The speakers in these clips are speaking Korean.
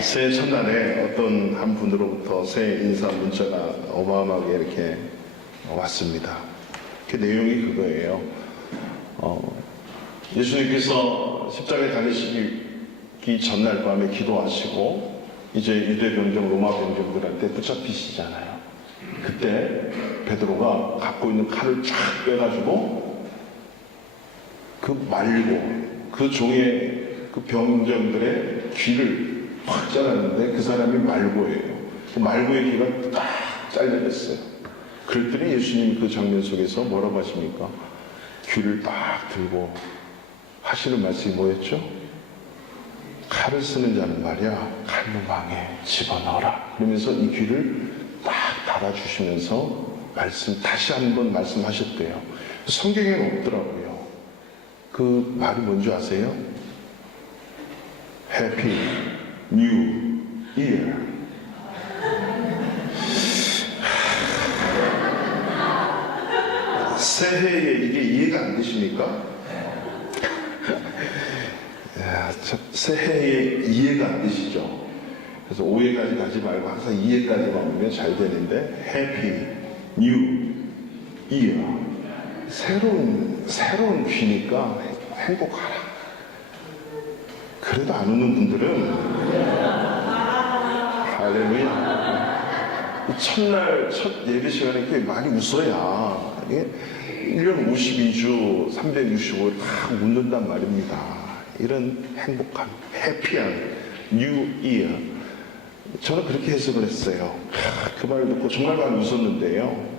새해 첫날에 어떤 한 분으로부터 새해 인사 문자가 어마어마하게 이렇게 왔습니다. 그 내용이 그거예요. 예수님께서 십자가에 달리시기 전날 밤에 기도하시고 이제 유대 병정, 로마 병정들한테 붙잡히시잖아요. 그때 베드로가 갖고 있는 칼을 쫙 빼가지고 그 말고 그 종의 그 병정들의 귀를 확 잘랐는데 그 사람이 말고예요. 그 말고의 귀가 딱 잘려졌어요. 그랬더니 예수님이 그 장면 속에서 뭐라고 하십니까? 귀를 딱 들고 하시는 말씀이 뭐였죠? 칼을 쓰는 자는 말이야 칼무망에 집어넣어라. 그러면서 이 귀를 딱 닫아주시면서 다시 한번 말씀하셨대요. 성경에는 없더라고요. 그 말이 뭔지 아세요? Happy New Year. 새해에 이게 이해가 안 되십니까? 새해에 이해가 안 되시죠? 그래서 5회까지 가지 말고 항상 2회까지만 오면 잘 되는데 Happy New Year. 새로운 귀니까 행복하라. 그래도 안 오는 분들은 할렐루야. 첫날 첫 예배 시간에 꽤 많이 웃어야 1년 52주 365일 다 웃는단 말입니다. 이런 행복한 해피한 뉴 이어. 저는 그렇게 해석을 했어요. 그 말을 듣고 정말 많이 웃었는데요.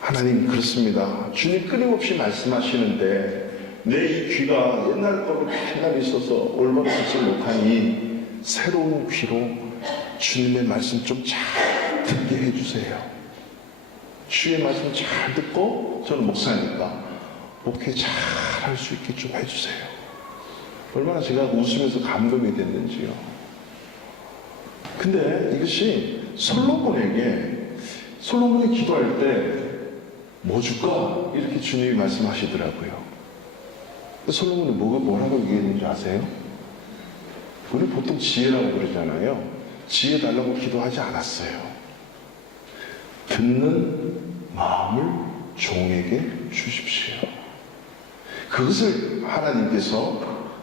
하나님 그렇습니다. 주님 끊임없이 말씀하시는데 내 이 귀가 옛날 거로 맨날 있어서 올바로 듣지 못하니 새로운 귀로 주님의 말씀 좀 잘 듣게 해주세요. 주의 말씀 잘 듣고 저는 목사니까 목회 잘 할 수 있게 좀 해주세요. 얼마나 제가 웃으면서 감동이 됐는지요. 근데 이것이 솔로몬이 기도할 때 뭐 줄까? 이렇게 주님이 말씀하시더라고요. 솔로몬이 뭐라고 얘기했는지 아세요? 우리 보통 지혜라고 그러잖아요. 지혜 달라고 기도하지 않았어요. 듣는 마음을 종에게 주십시오. 그것을 하나님께서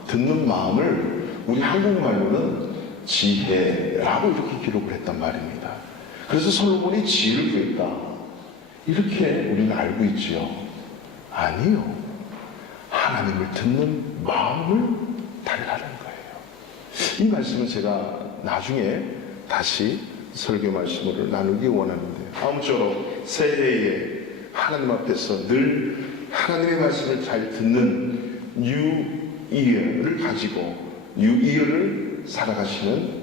듣는 마음을 우리 한국말로는 지혜라고 이렇게 기록을 했단 말입니다. 그래서 솔로몬이 지혜를 구했다. 이렇게 우리는 알고 있지요. 아니요. 하나님을 듣는 마음을 달라는 거예요. 이 말씀은 제가 나중에 다시 설교 말씀으로 나누기 원하는데 아무쪼록 새해에 하나님 앞에서 늘 하나님의 말씀을 잘 듣는 뉴 이어를 가지고 뉴 이어를 살아가시는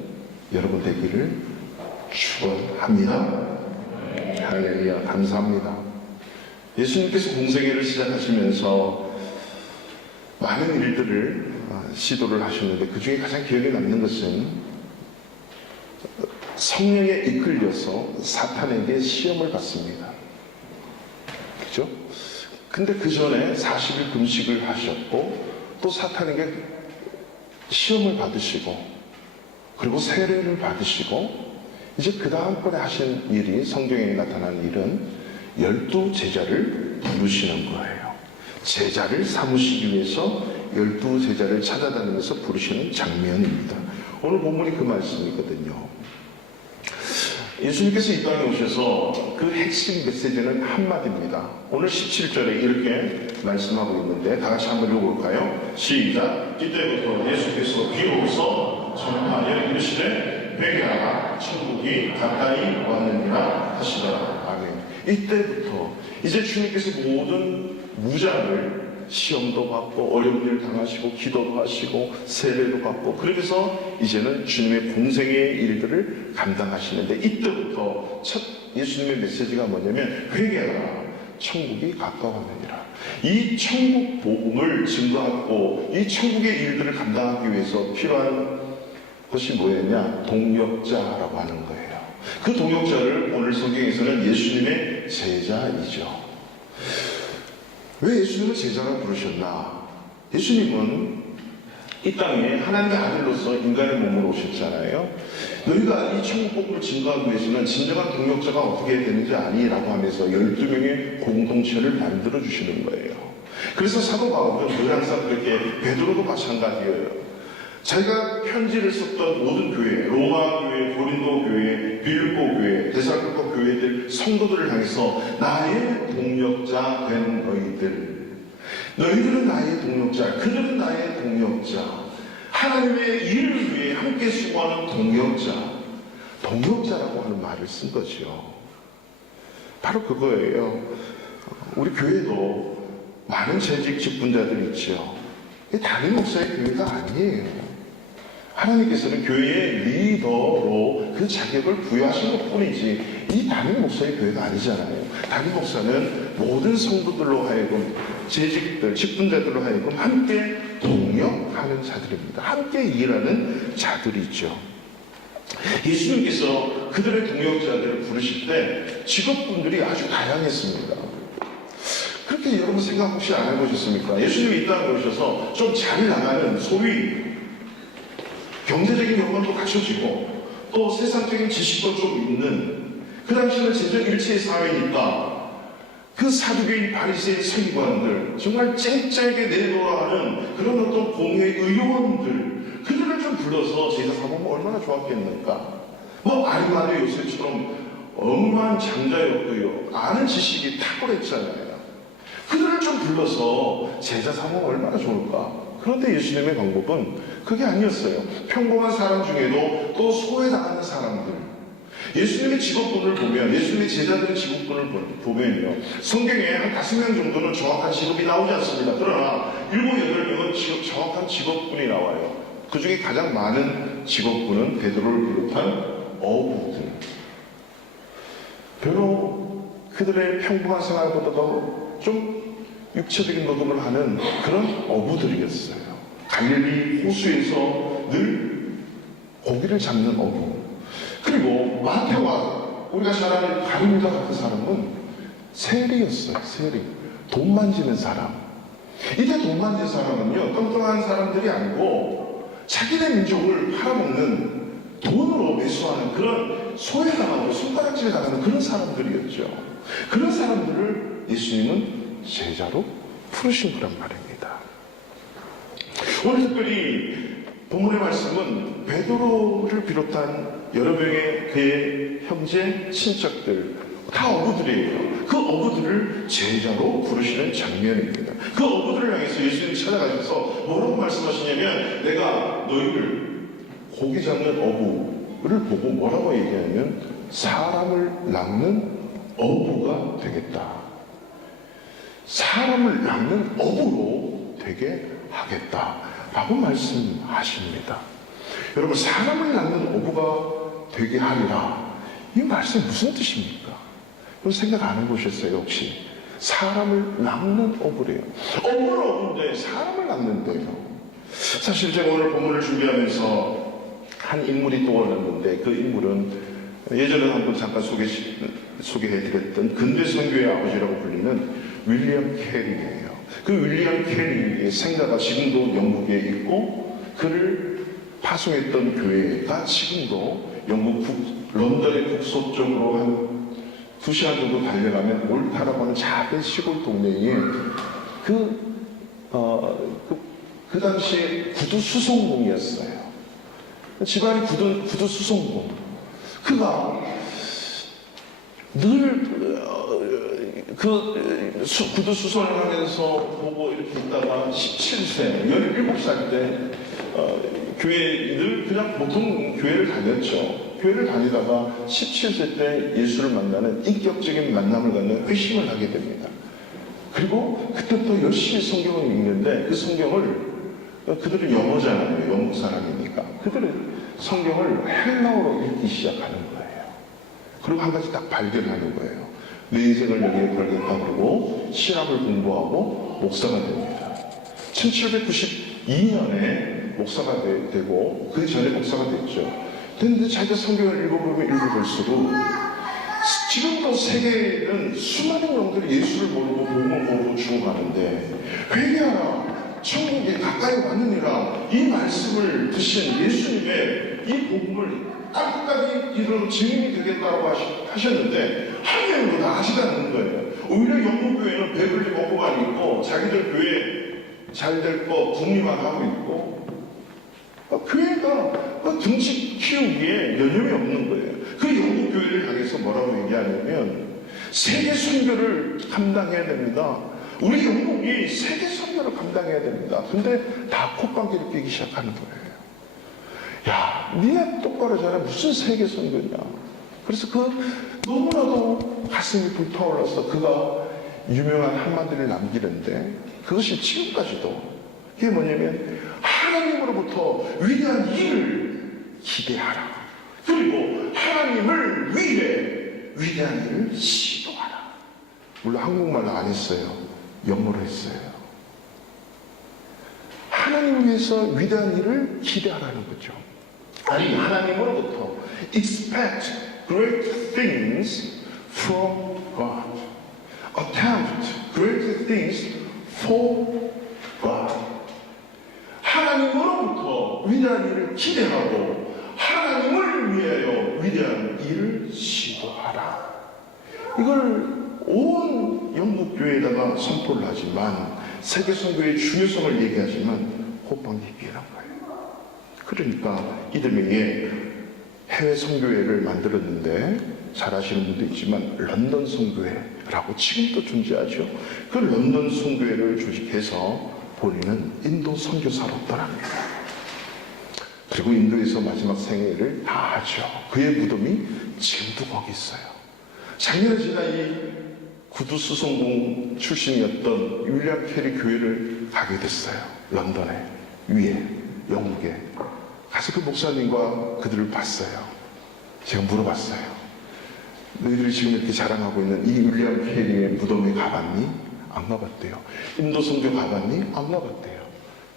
여러분 되기를 축원합니다. 할렐루야. 감사합니다. 예수님께서 공생애를 시작하시면서 많은 일들을 시도를 하셨는데 그 중에 가장 기억에 남는 것은 성령에 이끌려서 사탄에게 시험을 받습니다. 그죠? 근데 그 전에 40일 금식을 하셨고 또 사탄에게 시험을 받으시고 그리고 세례를 받으시고 이제 그 다음번에 하신 일이 성경에 나타난 일은 12제자를 부르시는 거예요. 제자를 삼으시기 위해서 12제자를 찾아다니면서 부르시는 장면입니다. 오늘 본문이 그 말씀이거든요. 예수님께서 이 땅에 오셔서 그 핵심 메시지는 한마디입니다. 오늘 17절에 이렇게 말씀하고 있는데 다 같이 한번 읽어볼까요? 시작! 이때부터 예수께서 비로소 전파하여 이르시되 회개하라 천국이 가까이 왔느니라 하시더라. 아멘. 이때부터 이제 주님께서 모든 무장을 시험도 받고 어려운 일을 당하시고 기도도 하시고 세례도 받고 그러면서 이제는 주님의 공생의 일들을 감당하시는데 이때부터 첫 예수님의 메시지가 뭐냐면 회개하라 천국이 가까웠느니라. 이 천국 복음을 증거하고 이 천국의 일들을 감당하기 위해서 필요한 것이 뭐였냐? 동역자라고 하는 거예요. 그 동역자를 오늘 성경에서는 예수님의 제자이죠. 왜 예수님을 제자라 부르셨나? 예수님은 이 땅에 하나님의 아들로서 인간의 몸으로 오셨잖아요. 너희가 이 천국 복음을 증거하기 위해서는 진정한 동역자가 어떻게 해야 되는지 아니? 라고 하면서 12명의 공동체를 만들어 주시는 거예요. 그래서 사도 바울은 늘 항상 그렇게, 베드로도 마찬가지예요. 자기가 편지를 썼던 모든 교회, 로마 교회, 고린도 교회, 빌립보 교회, 데살로니가 교회들, 성도들을 향해서 나의 동역자 된 너희들은 나의 동역자, 그들은 나의 동역자, 하나님의 일을 위해 함께 수고하는 동역자라고 하는 말을 쓴 거죠. 바로 그거예요. 우리 교회도 많은 재직 직분자들이 있죠. 다른 목사의 교회가 아니에요. 하나님께서는 교회의 리더로 그 자격을 부여하신 것 뿐이지, 이 담임 목사의 교회가 아니잖아요. 담임 목사는 모든 성도들로 하여금, 재직들, 직분자들로 하여금 함께 동역하는 자들입니다. 함께 일하는 자들이죠. 예수님께서 그들의 동역자들을 부르실 때 직업분들이 아주 다양했습니다. 그렇게 여러분 생각 혹시 안 해보셨습니까? 예수님이 이 땅에 오셔서 좀 잘 나가는, 소위 경제적인 영광도 갖춰지고 또 세상적인 지식도 좀 있는, 그 당시에는 제정일체의 사회니까 그 사두개인 바리새인 서기관들, 정말 쨍쨍하게 내노라하는 그런 어떤 공회 의원들, 그들을 좀 불러서 제자 삼으면 얼마나 좋았겠는가. 아리마대 요셉처럼 엄한 장자였고요, 아는 지식이 탁월했잖아요. 그들을 좀 불러서 제자 삼으면 얼마나 좋을까. 그런데 예수님의 방법은 그게 아니었어요. 평범한 사람 중에도 또 소외당하는 사람들, 예수님의 직업군을 보면, 예수님의 제자들의 직업군을 보면요, 성경에 한 5명 정도는 정확한 직업이 나오지 않습니다. 그러나 7, 8명은 정확한 직업군이 나와요. 그 중에 가장 많은 직업군은 베드로를 비롯한 어부들. 별로 그들의 평범한 생활보다도 좀 육체적인 노동을 하는 그런 어부들이었어요. 갈릴리 호수에서 늘 고기를 잡는 어부. 그리고 마태와 우리가 잘 아는 가룟유다 같은 사람은 세리였어요. 세리. 돈 만지는 사람. 이때 돈 만지는 사람은요, 뚱뚱한 사람들이 아니고 자기네 민족을 팔아먹는, 돈으로 매수하는 그런 소외당하고 손가락질에 당하는 그런 사람들이었죠. 그런 사람들을 예수님은 제자로 부르신 거란 말입니다. 오늘 특별히 본문의 말씀은 베드로를 비롯한 여러 명의 그의 형제, 친척들, 다 어부들이에요. 그 어부들을 제자로 부르시는 장면입니다. 그 어부들을 향해서 예수님이 찾아가셔서 뭐라고 말씀하시냐면, 내가 너희를 고기 잡는 어부를 보고 뭐라고 얘기하면, 사람을 낚는 어부가 되겠다. 사람을 낚는 어부로 되게 하겠다라고 말씀하십니다. 여러분, 사람을 낚는 어부가 되게 하리라, 이 말씀 무슨 뜻입니까? 여러분 생각 안 해보셨어요? 혹시 사람을 낚는 어부래요. 어부는 어부인데 사람을 낚는데요. 사실 제가 오늘 본문을 준비하면서 한 인물이 떠올랐는데, 그 인물은 예전에 한번 잠깐 소개해드렸던 근대 선교의 아버지라고 불리는 윌리엄 캐리예요. 그 윌리엄 캐리의 생가가 지금도 영국에 있고, 그를 파송했던 교회가 지금도 영국 런던의 북서쪽으로 한 2시간 정도 달려가면 올타라고 하는 작은 시골 동네에 그 당시에 구두 수송공이었어요. 집안이 구두 수송공. 그가 늘 구두 수송을 하면서 보고 이렇게 있다가 17세, 17살 때 교회에 늘 그냥 보통 교회를 다녔죠. 교회를 다니다가 17세 때 예수를 만나는 인격적인 만남을 갖는 회심을 하게 됩니다. 그리고 그때부터 열심히 성경을 읽는데, 그 성경을, 그들은 영어잖아요. 영국 사람이니까. 그들은 성경을 헬라어로 읽기 시작하는 거예요. 그리고 한 가지 딱 발견하는 거예요. 내 인생을 여기에 걸겠다고 신학을 공부하고 목사가 됩니다. 1792년에 목사가 되고, 그 전에 목사가 됐죠. 근데 자기가 성경을 읽어보면 읽어볼수록 지금도 세계에는 수많은 영들이 예수를 모르고 복음을 모르고 죽어가는데, 회개하라, 천국에 가까이 왔느니라. 이 말씀을 드신 예수님의 이 복음을 까지까지 이런 증인이 되겠다고 하셨는데 하나님은 다 하시지 않는 거예요. 오히려 영국교회는 배불리 먹고만 있고 자기들 교회 잘 될 거 궁리만 하고 있고 교회가 등치 키우기에 여념이 없는 거예요. 그 영국교회를 향해서 뭐라고 얘기하냐면 세계 선교를 감당해야 됩니다. 우리 영국이 세계 선교를 감당해야 됩니다. 근데 다 콧방귀를 끼기 시작하는 거예요. 야, 니네 똑바로 잘해. 무슨 세계 선교냐. 그래서 너무나도 가슴이 불타올라서 그가 유명한 한마디를 남기는데 그것이 지금까지도 그게 뭐냐면 하나님으로부터 위대한 일을 기대하라. 그리고 하나님을 위해 위대한 일을 시도하라. 물론 한국말로 안 했어요. 영어로 했어요. 하나님을 위해서 위대한 일을 기대하라는 거죠. 아니, 하나님으로부터 expect great things from God. Attempt great things for God. 하나님으로부터 위대한 일을 기대하고 하나님을 위하여 위대한 일을 시도하라. 이걸 온 영국교회에다가 선포를 하지만 세계선교의 중요성을 얘기하지만 호빵기기란 거예요. 그러니까 이들에게 해외 선교회를 만들었는데 잘 아시는 분도 있지만 런던 선교회라고 지금도 존재하죠. 그 런던 선교회를 조직해서 본인은 인도 선교사로 떠납니다. 그리고 인도에서 마지막 생애를 다 하죠. 그의 무덤이 지금도 거기 있어요. 작년에 제가 이 구두수성공 출신이었던 윌리엄 캐리 교회를 가게 됐어요. 런던에, 위에, 영국에. 가서 그 목사님과 그들을 봤어요. 제가 물어봤어요. 너희들이 지금 이렇게 자랑하고 있는 이 윌리엄 캐리의 무덤에 가봤니? 안 가봤대요. 인도 선교 가봤니? 안 가봤대요.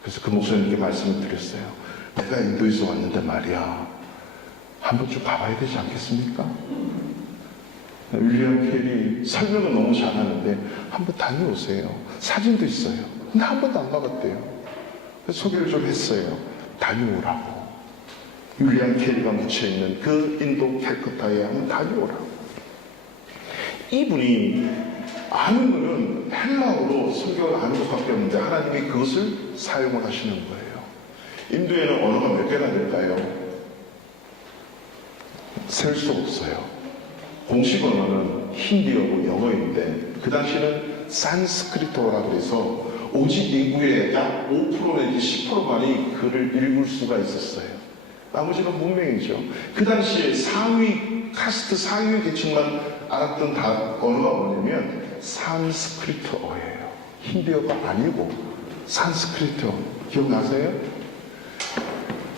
그래서 그 목사님께 말씀을 드렸어요. 내가 인도에서 왔는데 말이야, 한 번쯤 가봐야 되지 않겠습니까? 윌리엄 캐리 설명은 너무 잘하는데 한번 다녀오세요. 사진도 있어요. 근데 한 번도 안 가봤대요. 그래서 소개를 좀 했어요. 다녀오라고. 윌리엄 캐리가 묻혀있는 그 인도 캘커타에 한번 다녀오라고. 이분이 아는 거는 헬라어로 성경을 아는 것밖에 없는데 하나님이 그것을 사용을 하시는 거예요. 인도에는 언어가 몇 개나 될까요? 셀 수 없어요. 공식 언어는 힌디어고 영어인데 그 당시에는 산스크리트어라고 해서 오직 인구의 약 5% 내지 10%만이 글을 읽을 수가 있었어요. 나머지는 문맹이죠. 그 당시에 상위 카스트 상위 계층만 알았던 언어가 뭐냐면 산스크리트어예요. 힌디어가 아니고 산스크리트어. 기억나세요?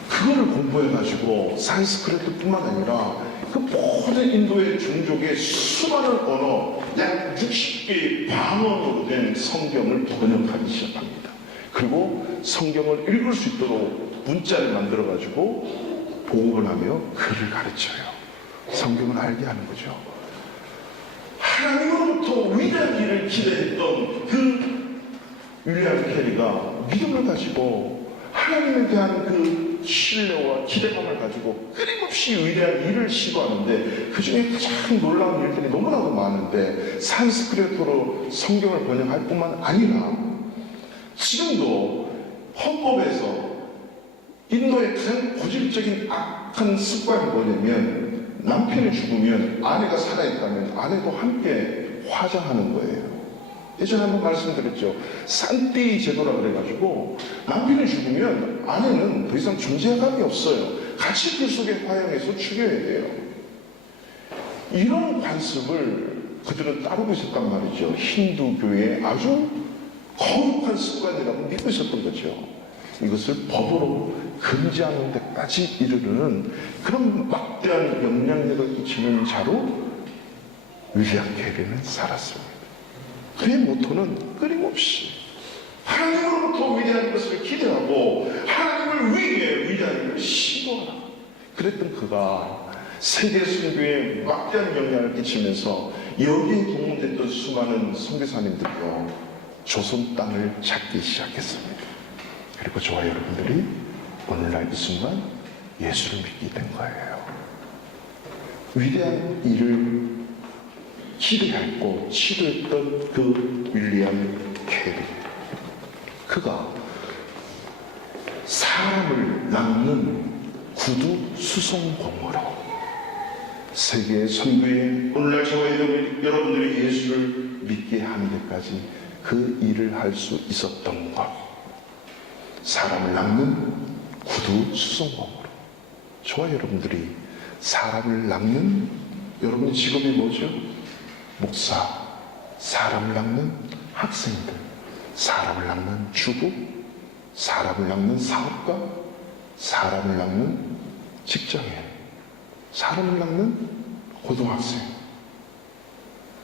그거를 공부해가지고 산스크리트뿐만 아니라 그 모든 인도의 종족의 수많은 언어, 약 60개의 방언으로 된 성경을 번역하기 시작합니다. 그리고 성경을 읽을 수 있도록 문자를 만들어가지고 보급을 하며 글을 가르쳐요. 성경을 알게 하는 거죠. 하나님으로부터 위대한 일을 기대했던 그 윌리엄 캐리가 믿음을 가지고 하나님에 대한 그 신뢰와 기대감을 가지고 끊임없이 위대한 일을 시도하는데 그 중에 가장 놀라운 일들이 너무나도 많은데 산스크리트어로 성경을 번역할 뿐만 아니라 지금도 헌법에서 인도의 가장 고질적인 악한 습관이 뭐냐면 남편이 죽으면 아내가 살아있다면 아내도 함께 화장하는 거예요. 예전에 한번 말씀드렸죠. 산띠 제도라 그래가지고 남편이 죽으면 아내는 더 이상 존재감이 없어요. 같이 그 속에 화양해서 죽여야 돼요. 이런 관습을 그들은 따르고 있었단 말이죠. 힌두교의 아주 거룩한 습관이라고 믿고 있었던 거죠. 이것을 법으로 금지하는 데까지 이르르는 그런 막대한 영향력을 끼치는 자로 윌리엄 캐리는 살았습니다. 그의 모토는 끊임없이 하나님으로부터 위대한 것을 기대하고 하나님을 위해 위대한 일을 시도하라. 그랬던 그가 세계 선교에 막대한 영향을 끼치면서 여기에 동원됐던 수많은 선교사님들도 조선 땅을 찾기 시작했습니다. 그리고 저와 여러분들이 오늘날 이 순간 예수를 믿게 된 거예요. 위대한 일을 기대했고 치료했던 그 윌리엄 캐리, 그가 사람을 낚는 구두 수송공으로 세계 선교에 오늘날 저와 여러분들이 예수를 믿게 하는 데까지 그 일을 할 수 있었던 것, 사람을 낚는 구두 수송공으로 저와 여러분들이 사람을 낚는, 여러분의 직업이 뭐죠? 목사, 사람을 낚는 학생들, 사람을 낚는 주부, 사람을 낚는 사업가, 사람을 낚는 직장인, 사람을 낚는 고등학생,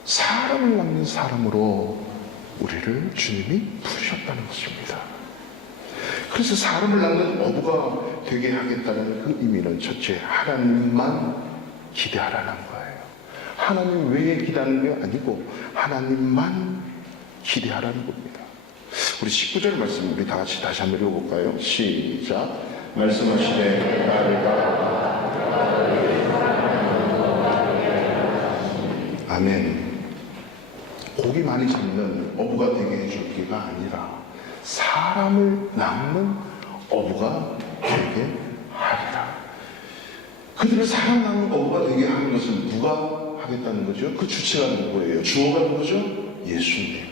사람을 낚는 사람으로 우리를 주님이 부르셨다는 것입니다. 그래서 사람을 낚는 어부가 되게 하겠다는 그 의미는 첫째, 하나님만 기대하라는 거예요. 하나님 외에 기대하는 게 아니고 하나님만 기대하라는 겁니다. 우리 19절 말씀 우리 다 같이 다시 한번 읽어볼까요? 시작. 말씀하시되 아멘. 고기 많이 잡는 어부가 되게 해줄 게가 아니라 사람을 낚는 어부가 되게 하리라. 그들을 사람 낚는 어부가 되게 하는 것은 누가 하겠다는 거죠? 그 주체가 누구예요? 주어가 누구죠? 예수님.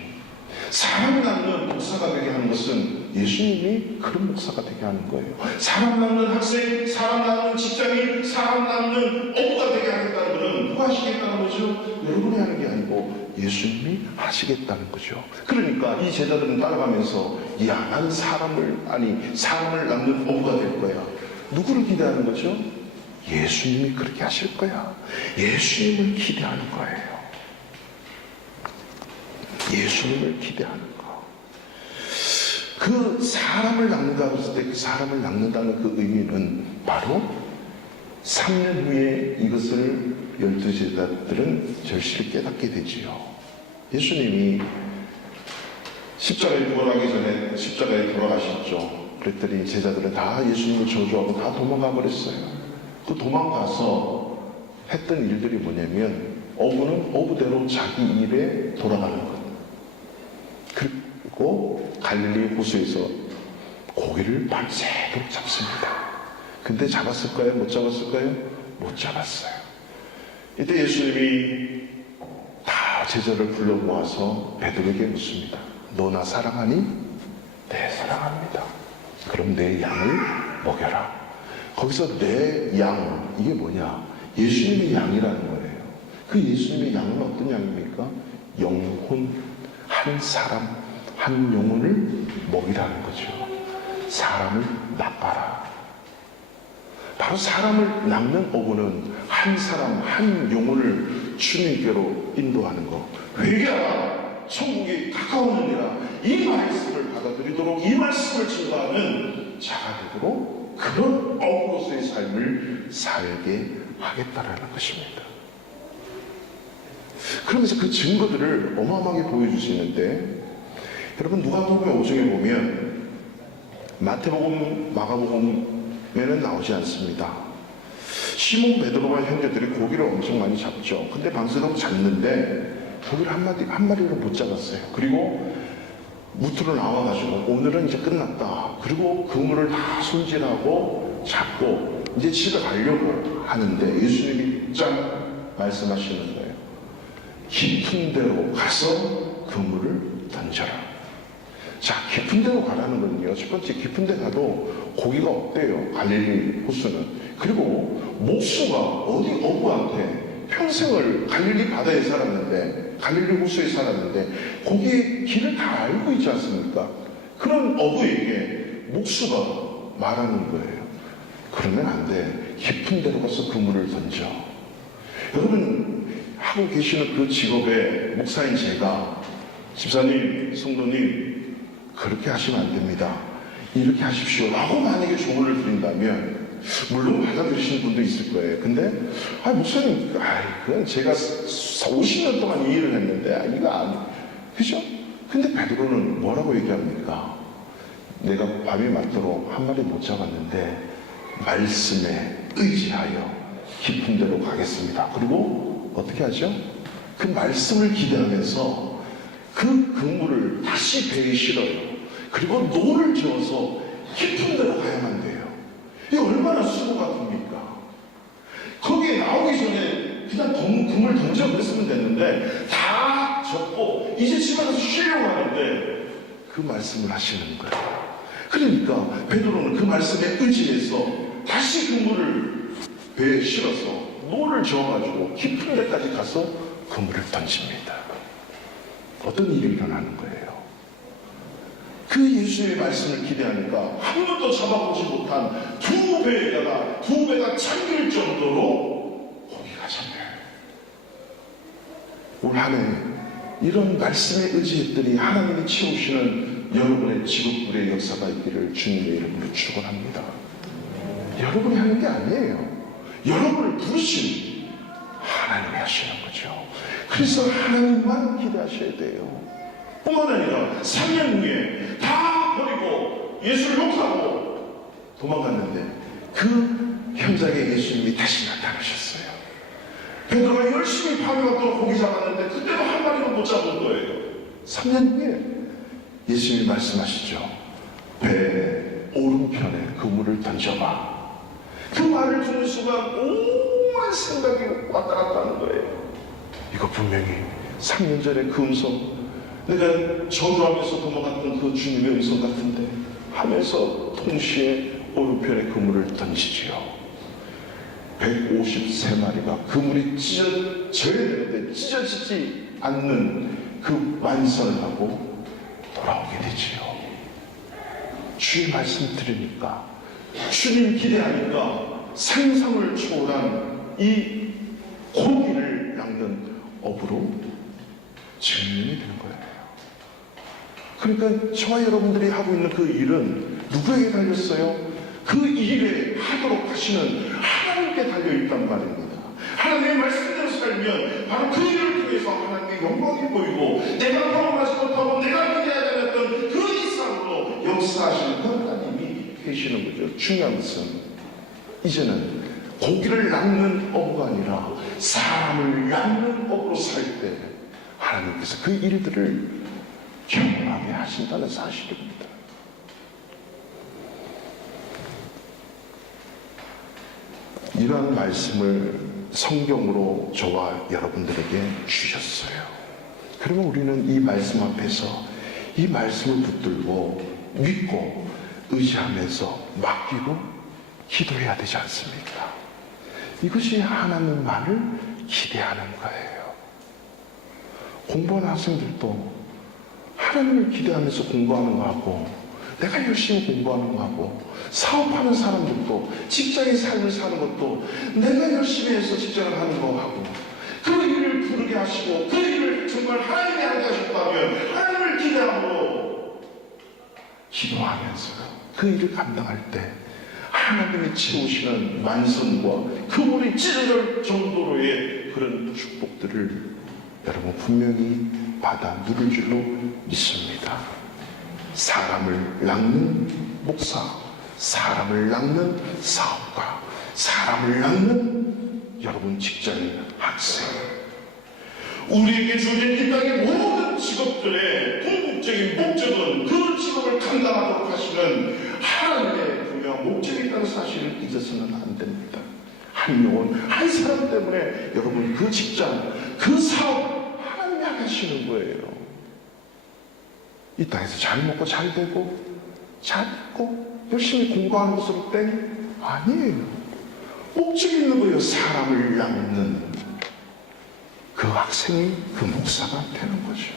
사람 낚는 목사가 되게 하는 것은 예수님이 그런 목사가 되게 하는 거예요. 사람 낚는 학생, 사람 낚는 직장인, 사람 낚는 어부가 되게 하겠다는 것은 누가 하시겠다는 거죠? 여러분이 하는 게 아니고 예수님이 하시겠다는 거죠. 그러니까 이 제자들은 따라가면서 야, 나는 사람을 낚는 어부가 될 거야. 누구를 기대하는 거죠? 예수님이 그렇게 하실 거야. 예수님을 기대하는 거예요. 예수님을 기대하는 거. 그 사람을 낚는다고 했을 때 그 사람을 낚는다는 그 의미는 바로 3년 후에 이것을 12제자들은 절실히 깨닫게 되지요. 예수님이 십자가에 부활하기 전에 십자가에 돌아가셨죠. 그랬더니 제자들은 다 예수님을 저주하고 다 도망가 버렸어요. 그 도망가서 했던 일들이 뭐냐면 어부는 어부대로 자기 일에 돌아가는 것. 그리고 갈릴리 호수에서 고기를 밤새도록 잡습니다. 근데 잡았을까요? 못 잡았을까요? 못 잡았어요. 이때 예수님이 다 제자를 불러 모아서 베드로에게 묻습니다. 너 나 사랑하니? 네, 사랑합니다. 그럼 내 양을 먹여라. 거기서 내 양, 이게 뭐냐? 예수님의 양이라는 거예요. 그 예수님의 양은 어떤 양입니까? 영혼, 한 사람, 한 영혼을 먹이라는 거죠. 사람을 낚아라. 바로 사람을 낚는 어부는 한 사람, 한 영혼을 주님께로 인도하는 거. 회개하라. 천국이 가까우느니라. 이 말씀을 받아들이도록, 이 말씀을 증거하는 자가 되도록 그런 어부로서의 삶을 살게 하겠다라는 것입니다. 그러면서 그 증거들을 어마어마하게 보여주시는데, 여러분 누가복음 5장에 보면 마태복음, 마가복음에는 나오지 않습니다. 시몬 베드로와 형제들이 고기를 엄청 많이 잡죠. 근데 밤새도록 잡는데 고기를 한 마리를 못 잡았어요. 그리고 무트로 나와가지고 오늘은 이제 끝났다. 그리고 그물을 다 손질하고 잡고 이제 집에 가려고 하는데 예수님이 쫙 말씀하시는 거예요. 깊은 데로 가서 그물을 던져라. 자, 깊은 데로 가라는 건요. 첫 번째, 깊은 데 가도 고기가 없대요. 갈릴리 호수는. 그리고 목수가 어디 어부한테 평생을 갈릴리 바다에 살았는데, 갈릴리 호수에 살았는데, 거기에 길을 다 알고 있지 않습니까? 그런 어부에게 목수가 말하는 거예요. 그러면 안 돼. 깊은 데로 가서 그물을 던져. 여러분, 하고 계시는 그 직업의 목사인 제가, 집사님, 성도님, 그렇게 하시면 안 됩니다. 이렇게 하십시오. 라고 만약에 조언을 드린다면, 물론 받아들이시는 분도 있을 거예요. 근데, 목사님, 그건 제가 50년 동안 이 일을 했는데, 이거 안, 그죠? 근데 베드로는 뭐라고 얘기합니까? 내가 밤이 맞도록 한 마리 못 잡았는데 말씀에 의지하여 깊은 데로 가겠습니다. 그리고 어떻게 하죠? 그 말씀을 기대하면서 그 그물을 다시 배에 실어요. 그리고 노를 저어서 깊은 데로 가야만 돼요. 이게 얼마나 수고가 듭니까? 거기에 나오기 전에 그냥 그물 던져 그랬으면 됐는데 다 접고 이제 집에 가서 쉬려고 하는데 그 말씀을 하시는 거예요. 그러니까 베드로는 그 말씀에 의지해서 다시 그물을 배에 실어서 노를 저어가지고 깊은 데까지 가서 그물을 던집니다. 어떤 일이 일어나는 거예요? 그 예수의 말씀을 기대하니까 한 번도 잡아보지 못한 두 배가 잠길 정도로 고기가 잡혀요. 올 한 해 이런 말씀에 의지했더니 하나님이 채우시는 여러분의 직업불의 역사가 있기를 주님의 이름으로 축원합니다. 여러분이 하는 게 아니에요. 여러분을 부르신 하나님이 하시는 거죠. 그래서 하나님만 기대하셔야 돼요. 뿐만 아니라 3년 후에 다 버리고 예수를 욕하고 도망갔는데 그 현장에 예수님이 다시 나타나셨어요. 베드로가 열심히 파밍하도록 고기 잡았는데 그때도 한 마리도 못 잡은 거예요. 3년 후에 예수님이 말씀하시죠. 배 오른편에 그물을 던져봐. 그 말을 듣는 순간 오만 생각이 왔다 갔다 하는 거예요. 이거 분명히 3년 전에 그 음성, 내가 전도하면서 도망갔던 그 주님의 음성 같은데 하면서 동시에 오른편에 그물을 던지지요. 153마리가 그물이 찢어져야 되는데 찢어지지 않는 그 완선을 하고 돌아오게 되지요. 주의 말씀 들으니까, 주님 기대하니까 상상을 초월한 이 고기를 낚는 업으로 증명이 되는 거예요. 그러니까 저와 여러분들이 하고 있는 그 일은 누구에게 달렸어요? 그 일에 하도록 하시는 하나님께 달려있단 말입니다. 하나님의 말씀대로 살면 바로 그 일을 통해서 하나님의 영광이 보이고 내가 경험하지 못하고 내가 기대하지 않았던 그 이상으로 역사하시는 그 하나님이 계시는 거죠. 중요한 것은 이제는 고기를 낚는 업가 아니라 사람을 낚는 업으로 살 때 하나님께서 그 일들을 경험하게 하신다는 사실입니다. 이러한 말씀을 성경으로 저와 여러분들에게 주셨어요. 그러면 우리는 이 말씀 앞에서 이 말씀을 붙들고 믿고 의지하면서 맡기고 기도해야 되지 않습니까? 이것이 하나님만을 기대하는 거예요. 공부하는 학생들도 하나님을 기대하면서 공부하는 거하고 내가 열심히 공부하는 거하고 사업하는 사람들도 직장의 삶을 사는 것도 내가 열심히 해서 직장을 하는 거하고 그 일을 부르게 하시고 그 일을 정말 하나님이 하게 하셨다면 하나님을 기대함으로 기도하면서 그 일을 감당할 때 하나님이 채우시는 만선과 그물이 찢어질 정도로의 그런 축복들을 여러분 분명히 받아 누릴 줄로 믿습니다. 사람을 낚는 목사, 사람을 낚는 사업가, 사람을 낚는 여러분 직장인, 학생, 우리에게 주어진 이 땅의 모든 직업들의 궁극적인 목적은 그 직업을 감당하도록 하시는 하나님의 분명한 목적이 있다는 사실을 잊어서는 안 됩니다. 한 영혼, 한 사람 때문에 여러분 그 직장, 그 사업 하나님이 하시는 거예요. 이 땅에서 잘 먹고 잘 되고 잘 있고 열심히 공부하는 것으로 땡 아니에요. 목적이 있는 거예요. 사람을 낚는 그 학생이 그 목사가 되는 거죠.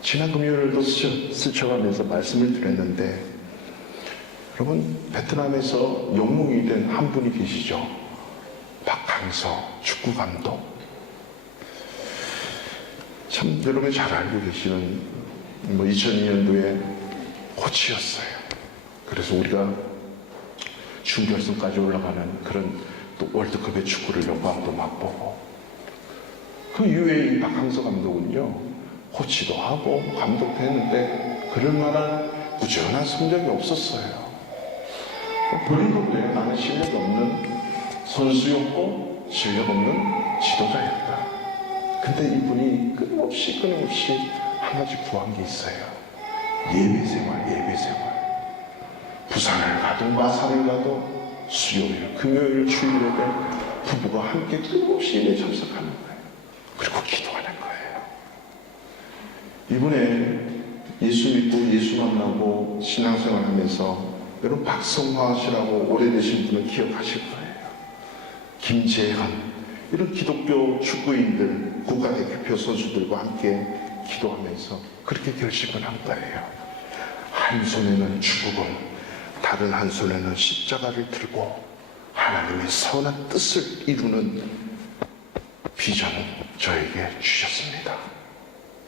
지난 금요일도 스쳐가면서 말씀을 드렸는데 여러분 베트남에서 영웅이 된 한 분이 계시죠. 박항서 축구 감독. 참 여러분이 잘 알고 계시는 2002년도에 코치였어요. 그래서 우리가 준결승까지 올라가는 그런 또 월드컵의 축구를 영광도 맛보고 그 이후에 이 박항서 감독은요 코치도 하고 감독도 했는데 그럴 만한 부지런한 성적이 없었어요. 본인 보기에 나는 실력 없는 선수였고 실력 없는 지도자였다. 근데 이분이 끊임없이 한 가지 구한 게 있어요. 예배생활. 부산을 가도 마산을 가도 수요일, 금요일, 주일에 부부가 함께 끊임없이 예배 참석하는 거예요. 그리고 기도하는 거예요. 이번에 예수 믿고 예수 만나고 신앙생활 하면서 여러분 박성화 씨라고 오래되신 분은 기억하실 거예요. 김재현 이런 기독교 축구인들 국가대표 선수들과 함께 기도하면서 그렇게 결심을 한 거예요. 한 손에는 축구공, 다른 한 손에는 십자가를 들고 하나님의 선한 뜻을 이루는 비전을 저에게 주셨습니다.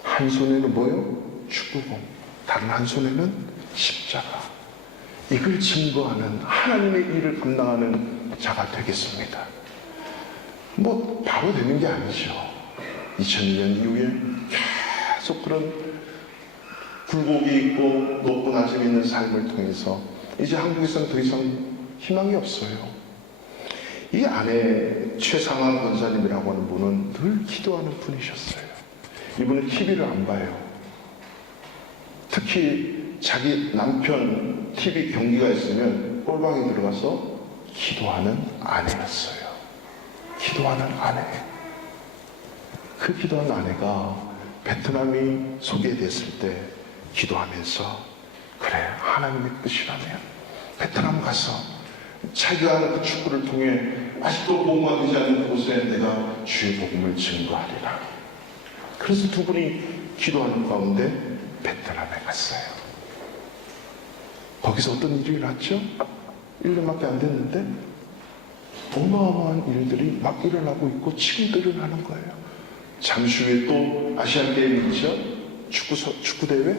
한 손에는 뭐요? 축구공, 다른 한 손에는 십자가. 이걸 증거하는 하나님의 일을 감당하는 자가 되겠습니다. 뭐 바로 되는 게 아니죠. 2002년 이후에 계속 그런 굴곡이 있고 높고 낮음이 있는 삶을 통해서 이제 한국에서는 더 이상 희망이 없어요. 이 안에 최상환 권사님이라고 하는 분은 늘 기도하는 분이셨어요. 이분은 TV를 안 봐요. 특히 자기 남편 TV 경기가 있으면 꼴방에 들어가서 기도하는 아내였어요. 기도하는 아내. 그 기도하는 아내가 베트남이 소개됐을 때 기도하면서 그래 하나님의 뜻이라면 베트남 가서 자기가 하는 그 축구를 통해 아직도 복음화 되지 않는 곳에 내가 주의 복음을 증거하리라. 그래서 두 분이 기도하는 가운데 베트남에 갔어요. 거기서 어떤 일이 일어났죠? 1년밖에 안 됐는데 어마어마한 일들이 막 일어나고 있고 지금도 일어나는 거예요. 잠시 후에 또 아시안 게임이죠. 축구 대회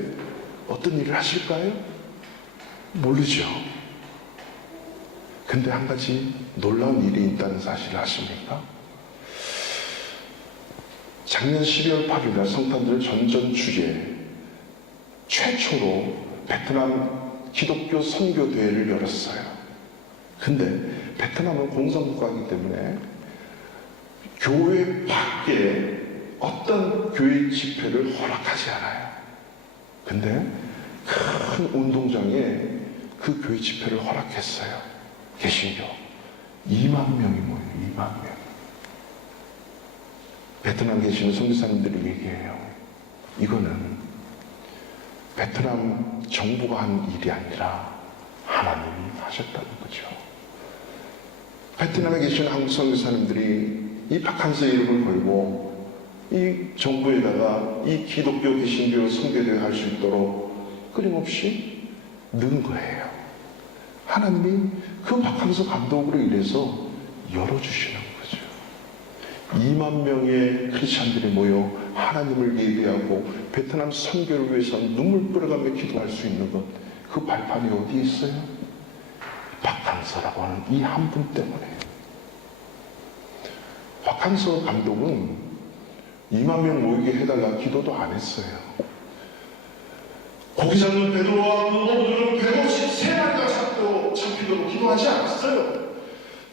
어떤 일을 하실까요? 모르죠. 근데 한 가지 놀라운 일이 있다는 사실을 아십니까? 작년 12월 8일 성탄절 전전 주에 최초로 베트남 기독교 선교 대회를 열었어요. 근데 베트남은 공산국가이기 때문에 교회 밖에 어떤 교회 집회를 허락하지 않아요. 근데 큰 운동장에 그 교회 집회를 허락했어요. 개신교 2만 명이 모여요. 2만 명. 베트남 계시는 선교사님들이 얘기해요. 이거는 베트남 정부가 한 일이 아니라 하나님이 하셨다는 거죠. 베트남에 계시는 한국 선교사님들이 이 박한서 이름을 걸고 이 정부에다가 이 기독교 개신교 선교대회 할 수 있도록 끊임없이 넣은 거예요. 하나님이 그 박한서 감독으로 인해서 열어주시는 거죠. 2만 명의 크리스찬들이 모여 하나님을 예배하고 베트남 선교를 위해서 눈물 뿌려가며 기도할 수 있는 것, 그 발판이 어디 있어요? 박한서라고 하는 이 한 분 때문에. 박한서 감독은 2만 명 모이게 해달라 기도도 안 했어요. 고기 잡는 베드로와 어부들은 배고 13마리가 잡히도록 기도하지 않았어요.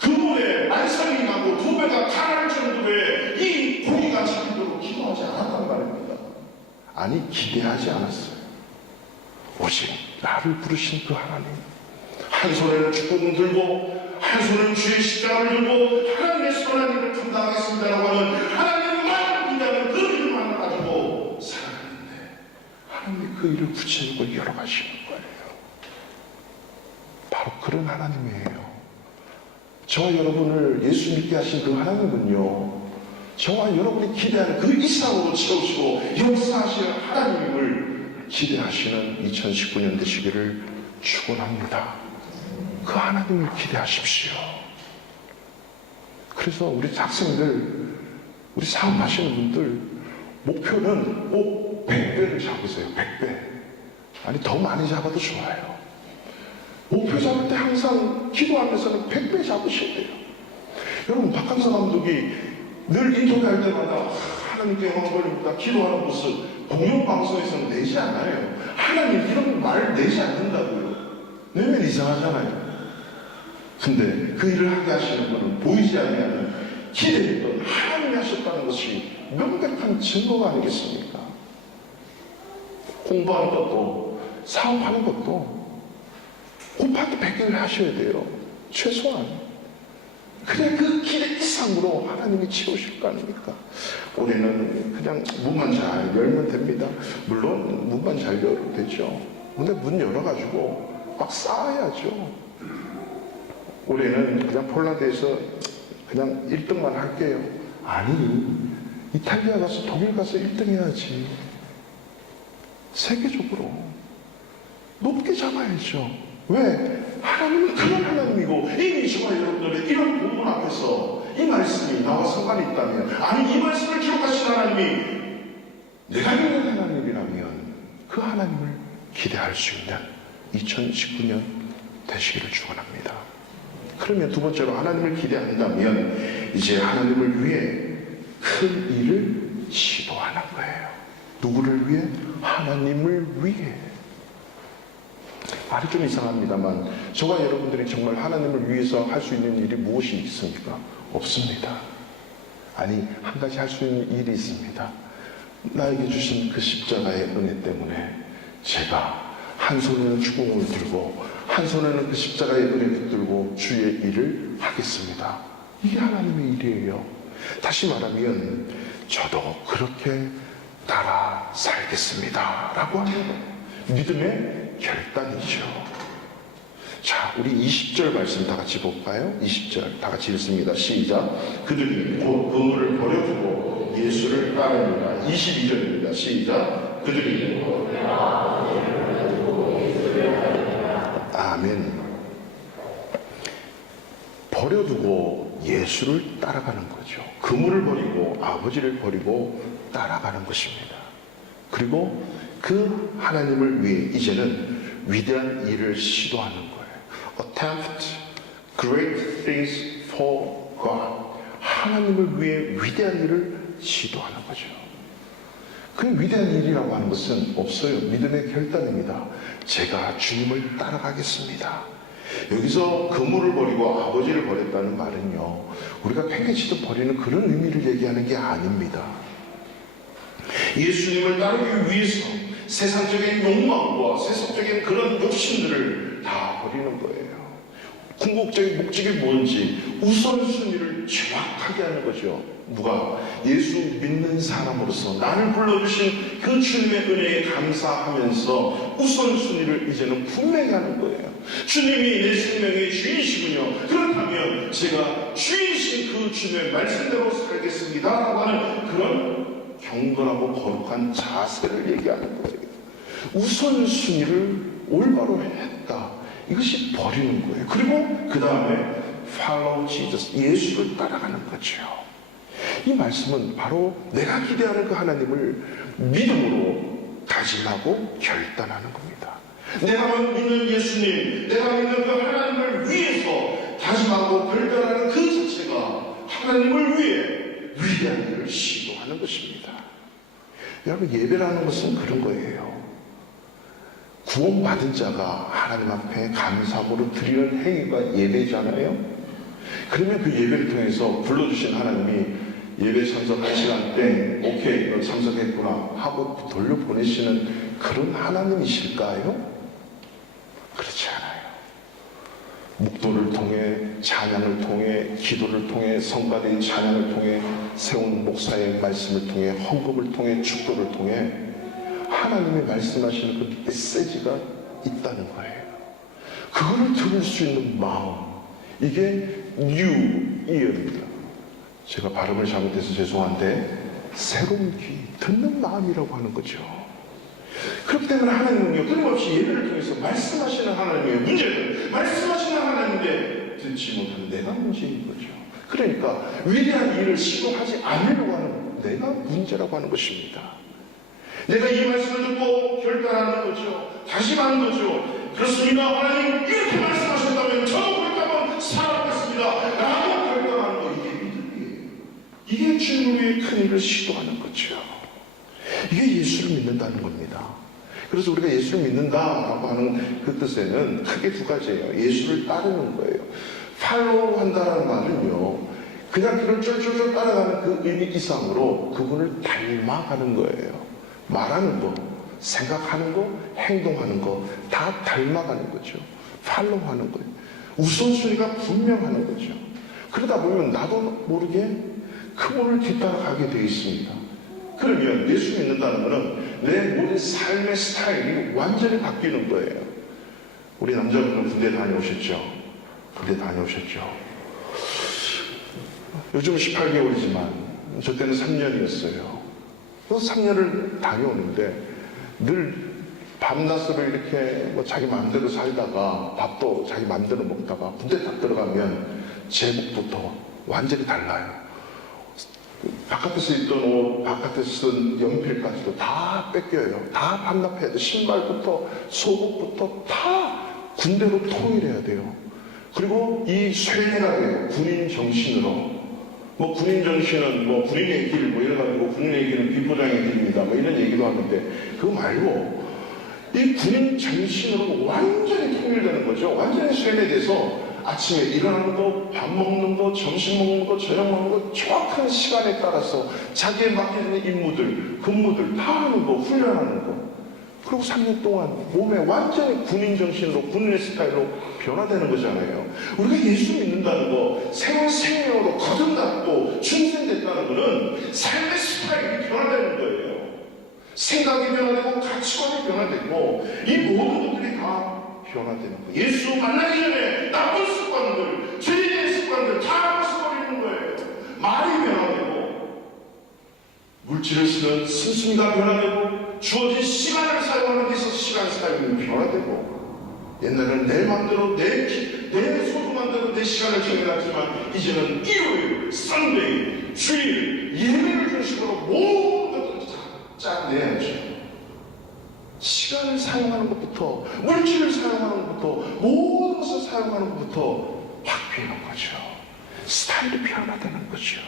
그분의 말썽이 나고 두 배가 가날 정도의 이 고기가 잡히도록 기도하지 않았단 말입니다. 아니 기대하지 않았어요. 오직 나를 부르신 그 하나님, 한 손에는 축구공 들고 한 손에는 주의 십자가를 들고 하나님의 선한 일을 감당하겠습니다라고 하는 하나님만 믿는 그 일만 가지고 살아가는데 하나님이 그 일을 구체적으로 열어가시는 거예요. 바로 그런 하나님이에요. 저와 여러분을 예수 믿게 하신 그 하나님은요, 저와 여러분이 기대하는 그 이상으로 채우시고 역사하시는 하나님을 기대하시는 2019년 되시기를 축원합니다. 그 하나님을 기대하십시오. 그래서 우리 학생들, 우리 사업하시는 분들 목표는 꼭 100배를 잡으세요. 100배. 아니 더 많이 잡아도 좋아요. 목표 잡을 때 항상 기도하면서는 100배 잡으셔야 돼요. 여러분 박한서 감독이 늘 인터뷰할 때마다 하나님께 영광 돌립니다 기도하는 모습 공영방송에서는 내지 않아요. 하나님 이런 말 내지 않는다고요. 내면 이상하잖아요. 근데 그 일을 하게 하시는 분은 보이지 않는 기대했던 하나님이 하셨다는 것이 명백한 증거가 아니겠습니까? 공부하는 것도 사업하는 것도 곱하기 100개를 하셔야 돼요. 최소한. 그래 그 기대 이상으로 하나님이 채우실 거 아닙니까? 올해는 그냥 문만 잘 열면 됩니다. 물론 문만 잘 열어도 되죠. 근데 문 열어가지고 막 쌓아야죠. 올해는 그냥 폴란드에서 그냥 1등만 할게요. 아니, 이탈리아 가서 독일 가서 1등 해야지. 세계적으로 높게 잡아야죠. 왜? 하나님은 그런 하나님이고 이미 정말 여러분들의 이런 본문 앞에서 이 말씀이 나와 상관이 있다면, 아니 이 말씀을 기록하신 하나님이 내가 믿는 하나님이라면 그 하나님을 기대할 수 있는 2019년 되시기를 축원합니다. 그러면 두 번째로 하나님을 기대한다면 이제 하나님을 위해 큰 일을 시도하는 거예요. 누구를 위해? 하나님을 위해. 말이 좀 이상합니다만 저와 여러분들이 정말 하나님을 위해서 할 수 있는 일이 무엇이 있습니까? 없습니다. 아니, 한 가지 할 수 있는 일이 있습니다. 나에게 주신 그 십자가의 은혜 때문에 제가 한 손에는 축복을 들고 한 손에는 그 십자가의 은혜를 들고 주의 일을 하겠습니다. 이게 하나님의 일이에요. 다시 말하면 저도 그렇게 따라 살겠습니다 라고 하는 믿음의 결단이죠. 자, 우리 20절 말씀 다 같이 볼까요? 20절 다 같이 읽습니다. 시작. 그들이 곧 그물을 버려두고 예수를 따릅니다. 22절입니다. 시작. 그들이 곧 아멘. 버려두고 예수를 따라가는 거죠. 그물을 버리고 아버지를 버리고 따라가는 것입니다. 그리고 그 하나님을 위해 이제는 위대한 일을 시도하는 거예요. Attempt great things for God. 하나님을 위해 위대한 일을 시도하는 거죠. 그 위대한 일이라고 하는 것은 없어요. 믿음의 결단입니다. 제가 주님을 따라가겠습니다. 여기서 그물을 버리고 아버지를 버렸다는 말은요, 우리가 팽개치듯 버리는 그런 의미를 얘기하는 게 아닙니다. 예수님을 따르기 위해서 세상적인 욕망과 세속적인 그런 욕심들을 다 버리는 거예요. 궁극적인 목적이 뭔지 우선순위를 정확하게 하는 거죠. 누가? 예수 믿는 사람으로서 나를 불러주신 그 주님의 은혜에 감사하면서 우선순위를 이제는 분명히 하는 거예요. 주님이 내 생명의 주이시군요. 그렇다면 제가 주이신 그 주님의 말씀대로 살겠습니다 라고 하는 그런 경건하고 거룩한 자세를 얘기하는 거예요. 우선순위를 올바로 했다. 이것이 버리는 거예요. 그리고 그 다음에 follow Jesus, 예수를 따라가는 거죠. 이 말씀은 바로 내가 기대하는 그 하나님을 믿음으로 다짐하고 결단하는 겁니다. 내가 믿는 예수님, 내가 믿는 그 하나님을 위해서 다짐하고 결단하는 그 자체가 하나님을 위해 위대한 일을 시도하는 것입니다. 여러분, 예배라는 것은 그런 거예요. 구원받은 자가 하나님 앞에 감사함으로 드리는 행위가 예배잖아요. 그러면 그 예배를 통해서 불러주신 하나님이 예배 참석할 시간 때 오케이 너 참석했구나 하고 돌려보내시는 그런 하나님이실까요? 그렇지 않아요. 묵도를 통해, 찬양을 통해, 기도를 통해, 성가된 찬양을 통해, 세운 목사의 말씀을 통해, 헌금을 통해, 축도를 통해 하나님이 말씀하시는 그 메시지가 있다는 거예요. 그거를 들을 수 있는 마음, 이게 new ear입니다. 제가 발음을 잘못해서 죄송한데 새로운 귀, 듣는 마음이라고 하는 거죠. 그렇기 때문에 하나님은요, 끊임없이 예배를 통해서 말씀하시는 하나님의 문제는 말씀하시는 하나님인데 듣지 못하는 내가 문제인 거죠. 그러니까 위대한 일을 시도하지 않으려고 하는 내가 문제라고 하는 것입니다. 내가 이 말씀을 듣고 결단하는 거죠. 다짐하는 거죠. 그렇습니다. 하나님 이렇게 말씀하셨다면 저도 그렇게 한번 살아보겠습니다 라고 결단하는 거, 이게 믿음이에요. 이게 주님의 큰 일을 시도하는 거죠. 이게 예수를 믿는다는 겁니다. 그래서 우리가 예수를 믿는다라고 하는 그 뜻에는 크게 두 가지예요. 예수를 따르는 거예요. 팔로우 한다는 말은요, 그냥 그를 쫄쫄쫄 따라가는 그 의미 이상으로 그분을 닮아가는 거예요. 말하는 거, 생각하는 거, 행동하는 거 다 닮아가는 거죠. 팔로우 하는 거예요. 우선순위가 분명하는 거죠. 그러다 보면 나도 모르게 그분을 뒤따라가게 되어 있습니다. 그러면 예수 믿는다는 것은 내 모든 삶의 스타일이 완전히 바뀌는 거예요. 우리 남자분은 군대 다녀오셨죠? 군대 다녀오셨죠? 요즘은 18개월이지만 저 때는 3년이었어요. 그래서 3년을 다녀오는데 늘 밤낮으로 이렇게 뭐 자기 마음대로 살다가 밥도 자기 마음대로 먹다가 군대 딱 들어가면 제복부터 완전히 달라요. 바깥에서 입던 옷, 바깥에서 쓴 연필까지도 다 뺏겨요. 다 반납해야 돼요. 신발부터 속옷부터 다 군대로 통일해야 돼요. 그리고 이 쇠뇌가 돼요. 군인 정신으로. 뭐 군인 정신은 뭐 군인의 길 뭐 이래가지고 군인의 길은 비포장의 길입니다. 뭐 이런 얘기도 하는데 그거 말고 이 군인 정신으로 완전히 통일되는 거죠. 완전히 쇠뇌돼서 아침에 일어나는 거, 밥 먹는 거, 점심 먹는 거, 저녁 먹는 거 정확한 시간에 따라서 자기에 맡겨지는 임무들, 근무들 다 하는 거, 훈련하는 거. 그리고 3년 동안 몸에 완전히 군인 정신으로, 군인의 스타일로 변화되는 거잖아요. 우리가 예수 믿는다는 거, 새로운 생명으로 거듭났고 중생됐다는 거는 삶의 스타일이 변화되는 거예요. 생각이 변화되고 가치관이 변화되고 이 모든 것들이 다 변화되는 거예요. 예수 만나기 전에 나쁜 습관들, 죄인의 습관들 다 벗어버리는 거예요. 말이 변화되고 물질을 쓰는 스승이가 변화되고 주어진 시간을 사용하는 데 있어서 시간 사용이 변화되고 옛날에는 내 마음대로 내 소중한 대로 내 시간을 정해놨지만 이제는 일요일, 썬데이, 주일, 예배를 중심으로 모든 것들을 짜내야죠. 시간을 사용하는 것부터 물질을 사용하는 것부터 모든 것을 사용하는 것부터 바뀌는 거죠. 스타일이 변화되는 거죠.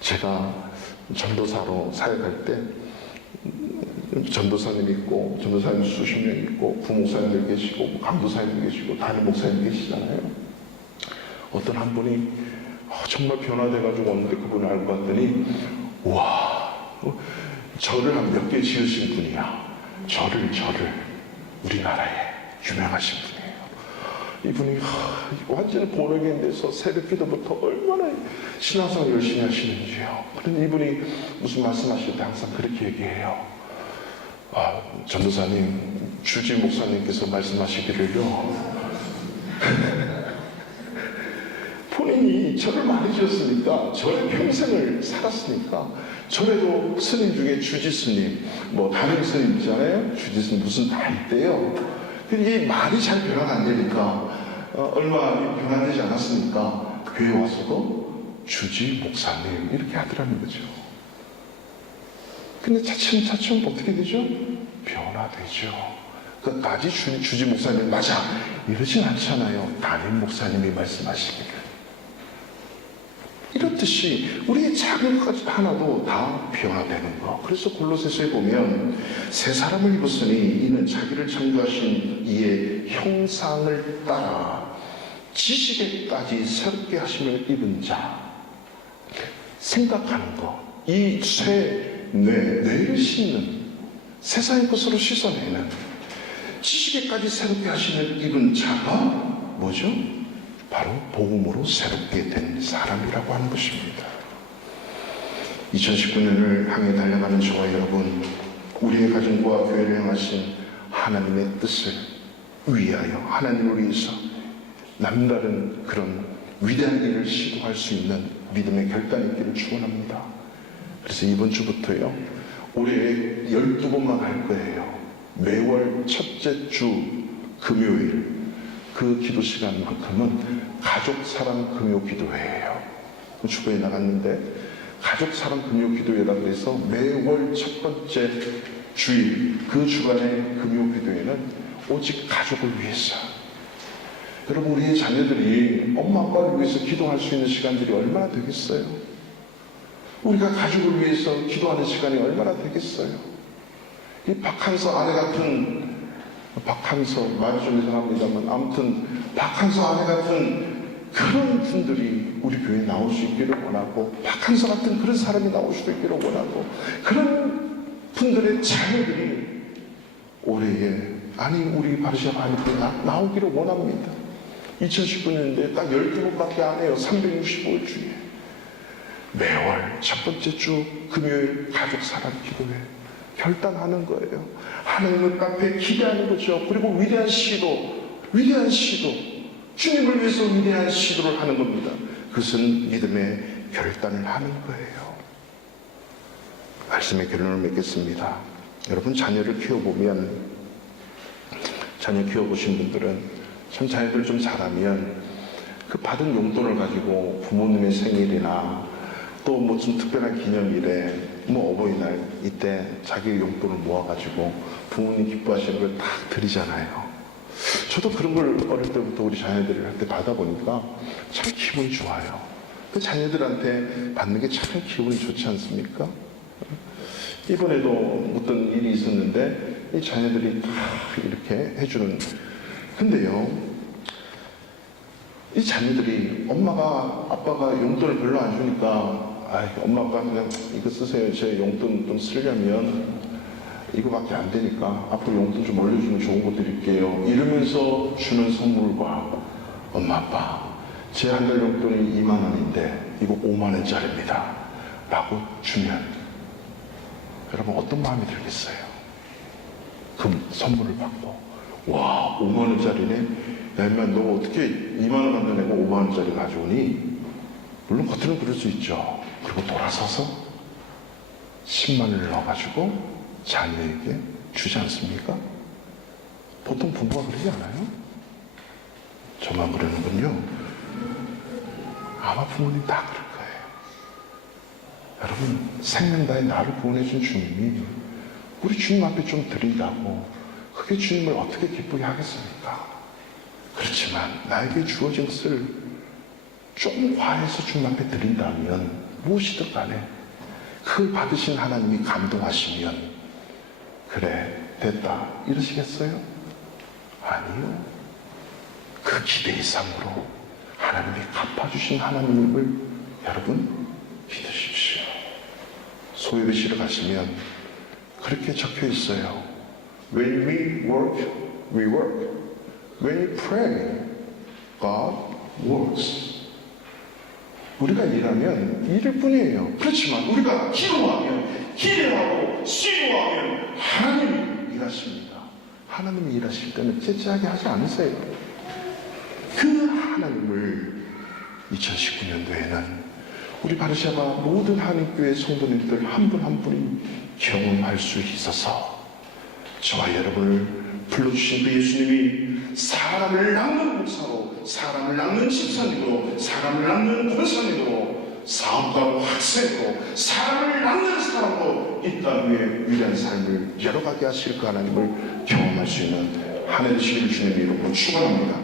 제가 전도사로 사역할 때 전도사님 있고 전도사님 수십 명 있고 부목사님들 계시고 강도사님들 계시고 담임 목사님 계시잖아요. 어떤 한 분이 정말 변화돼가지고 왔는데 그분을 알고 봤더니 와 절을 한 몇 개 지으신 분이야. 절을 우리나라에 유명하신 분이에요. 이분이 완전히 born-again돼서 새벽 기도부터 얼마나 신앙생활 열심히 하시는지요. 그런데 이분이 무슨 말씀하실 때 항상 그렇게 얘기해요. 전도사님, 주지 목사님께서 말씀하시기를요. 본인이 절을 많이 지었으니까 절에 평생을 살았으니까 절에도 스님 중에 주지 스님, 뭐 담임 스님 있잖아요. 주지 스님 무슨 다 있대요. 근데 이 말이 잘 변화가 안 되니까 얼마 변화되지 않았으니까 교회 와서도 주지 목사님 이렇게 하더라는 거죠. 근데 차츰차츰 어떻게 되죠? 변화되죠. 끝까지 주지 목사님 맞아 이러진 않잖아요. 담임 목사님이 말씀하시니까. 이렇듯이 우리의 작은 것 하나도 다 변화되는 거. 그래서 골로새서에 보면 새 사람을 입었으니 이는 자기를 창조하신 이의 형상을 따라 지식에까지 새롭게 하심을 입은 자. 생각하는 거. 이 뇌를 씻는 세상의 것으로 씻어내는 지식에까지 새롭게 하심을 입은 자가 뭐죠? 바로 복음으로 새롭게 된 사람이라고 하는 것입니다. 2019년을 향해 달려가는 저와 여러분, 우리의 가정과 교회를 향하신 하나님의 뜻을 위하여 하나님을 위해서 남다른 그런 위대한 일을 시도할 수 있는 믿음의 결단이 있기를 축원합니다. 그래서 이번 주부터요, 올해 12번만 할 거예요. 매월 첫째 주 금요일 그 기도 시간만큼은 가족 사랑 금요 기도회예요. 주보에 나갔는데 가족 사랑 금요 기도회라고 해서 매월 첫 번째 주일 그 주간의 금요 기도회는 오직 가족을 위해서. 여러분, 우리의 자녀들이 엄마 아빠를 위해서 기도할 수 있는 시간들이 얼마나 되겠어요? 우리가 가족을 위해서 기도하는 시간이 얼마나 되겠어요? 이 박한서 아내 같은, 박한서 말이 좀 이상합니다만 아무튼 박한서 아내 같은 그런 분들이 우리 교회에 나올 수 있기를 원하고, 박한서 같은 그런 사람이 나올 수도 있기를 원하고, 그런 분들의 자녀들이 올해에, 아니 우리 바르샤 바이브에 나오기를 원합니다. 2019년인데 딱 12번밖에 안 해요. 365일 중에 매월 첫 번째 주 금요일 가족 사랑 기도회 결단하는 거예요. 하나님을 앞에 기대하는 거죠. 그리고 위대한 시도, 주님을 위해서 위대한 시도를 하는 겁니다. 그것은 믿음의 결단을 하는 거예요. 말씀의 결론을 맺겠습니다. 여러분, 자녀를 키워보면, 자녀 키워보신 분들은 참 자녀들 좀 잘하면 그 받은 용돈을 가지고 부모님의 생일이나 또 뭐 좀 특별한 기념일에, 뭐 어버이날 이때 자기 용돈을 모아가지고 부모님 기뻐하시는 걸 다 드리잖아요. 저도 그런 걸 어릴 때부터 우리 자녀들한테 받아보니까 참 기분이 좋아요. 그 자녀들한테 받는 게 참 기분이 좋지 않습니까? 이번에도 어떤 일이 있었는데 이 자녀들이 다 이렇게 해주는, 근데요, 이 자녀들이 엄마가 아빠가 용돈을 별로 안 주니까 엄마 아빠 그냥 이거 쓰세요. 제 용돈 좀 쓰려면 이거밖에 안 되니까 앞으로 용돈 좀 올려주면 좋은 거 드릴게요. 이러면서 주는 선물과, 엄마 아빠 제 한 달 용돈이 2만 원인데 이거 5만 원짜리입니다 라고 주면 여러분 어떤 마음이 들겠어요? 그 선물을 받고, 와 5만 원짜리네, 야 인마 너 어떻게 2만 원 만들어내고 5만 원짜리 가져오니? 물론 겉으로는 그럴 수 있죠. 그리고 돌아서서 10만 원을 넣어가지고 자녀에게 주지 않습니까? 보통 부모가 그러지 않아요? 저만 그러는군요. 아마 부모님 다 그럴 거예요. 여러분, 생명 다해 나를 구원해준 주님이 우리 주님 앞에 좀 드린다고 그게 주님을 어떻게 기쁘게 하겠습니까? 그렇지만 나에게 주어진 것을 좀 과해서 주님 앞에 드린다면 무엇이든 간에 그걸 받으신 하나님이 감동하시면 그래 됐다 이러시겠어요? 아니요. 그 기대 이상으로 하나님이 갚아주신 하나님을 여러분 믿으십시오. 소유시를 가시면 그렇게 적혀 있어요. When we work, we work. When we pray, God works. 우리가 일하면 일일 뿐이에요. 그렇지만 우리가 기도하면, 기대하고 시도하면 하나님이 일하십니다. 하나님이 일하실 때는 째째하게 하지 않으세요. 그 하나님을 2019년도에는 우리 바르샤바 모든 한인교회 성도님들 한 분 한 분이 경험할 수 있어서 저와 여러분을 불러주신 그 예수님이 사람을 낳는 목사로, 사람을 낳는 집사님으로, 사람을 낳는 권사님으로, 사업가로, 학생으로, 사람을 낳는 사람으로 이 땅 위에 위대한 삶을 열어가게 하실 그 하나님을 경험할 수 있는 한 해 되시기를 주님의 이름으로 축원합니다.